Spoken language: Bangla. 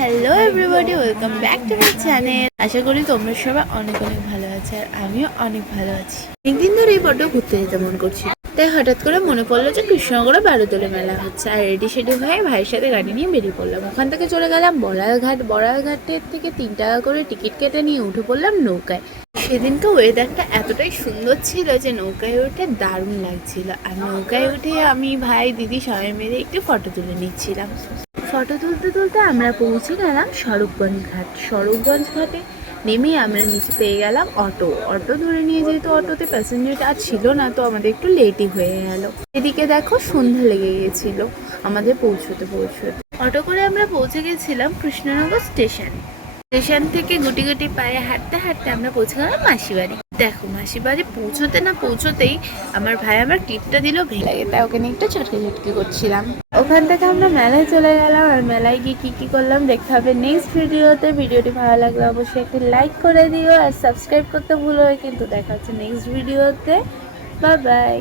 Hello everybody welcome back to my channel আশা করি তোমরা সবাই অনেক অনেক ভালো আছে আর আমিও অনেক ভালো আছি। একদিন ধরে এই বড্ড ঘুরতে যেতে মন করছি। তাই হঠাৎ করে মনে পড়ল যে কৃষ্ণনগরে বারোতলে মেলা হচ্ছে। আর রেডি সেডি হয়ে ভাইয়ের সাথে গাড়ি নিয়ে বেরিয়ে পড়লাম। ওখান থেকে চলে গেলাম বড়ালঘাট। বড়ালঘাটের থেকে তিন টাকা করে টিকিট কেটে নিয়ে উঠে পড়লাম নৌকায়। সেদিনকে ওয়েদারটা এতটাই সুন্দর ছিল যে নৌকায় উঠে দারুণ লাগছিল। আর নৌকায় উঠে আমি ভাই, দিদি সবাই মিলে একটু ফটো তুলে নিচ্ছিলাম। ফটো তুলতে তুলতে আমরা পৌঁছে গেলাম স্বরূপগঞ্জ ঘাট। স্বরূপগঞ্জ ঘাটে নেমে আমরা নিচে পেয়ে গেলাম অটো। অটো ধরে নিয়ে যেহেতু অটোতে প্যাসেঞ্জার আর ছিল না, তো আমাদের একটু লেটই হয়ে গেল। এদিকে দেখো সন্ধ্যা লেগে গিয়েছিল আমাদের পৌঁছতে পৌঁছতে। অটো করে আমরা পৌঁছে গেছিলাম কৃষ্ণনগর স্টেশন। স্টেশন থেকে গুটি গুটি পায়ে হাঁটতে হাঁটতে আমরা পৌঁছে গেলাম মাসি বাড়ি দেখো মাসি বাড়ি পৌঁছতে না পৌঁছতেই আমার ভাই আমার টিপটা দিলেও ভেঙে লাগে তাই ওখানে একটু চটকে চটকে করছিলাম। ওখান থেকে আমরা মেলায় চলে গেলাম আর মেলায় গিয়ে কী কী করলাম দেখতে হবে নেক্সট ভিডিওতে ভিডিওটি ভালো লাগলে অবশ্যই একটি লাইক করে দিও আর সাবস্ক্রাইব করতে ভুলো কিন্তু দেখা হচ্ছে নেক্সট ভিডিওতে বা বাই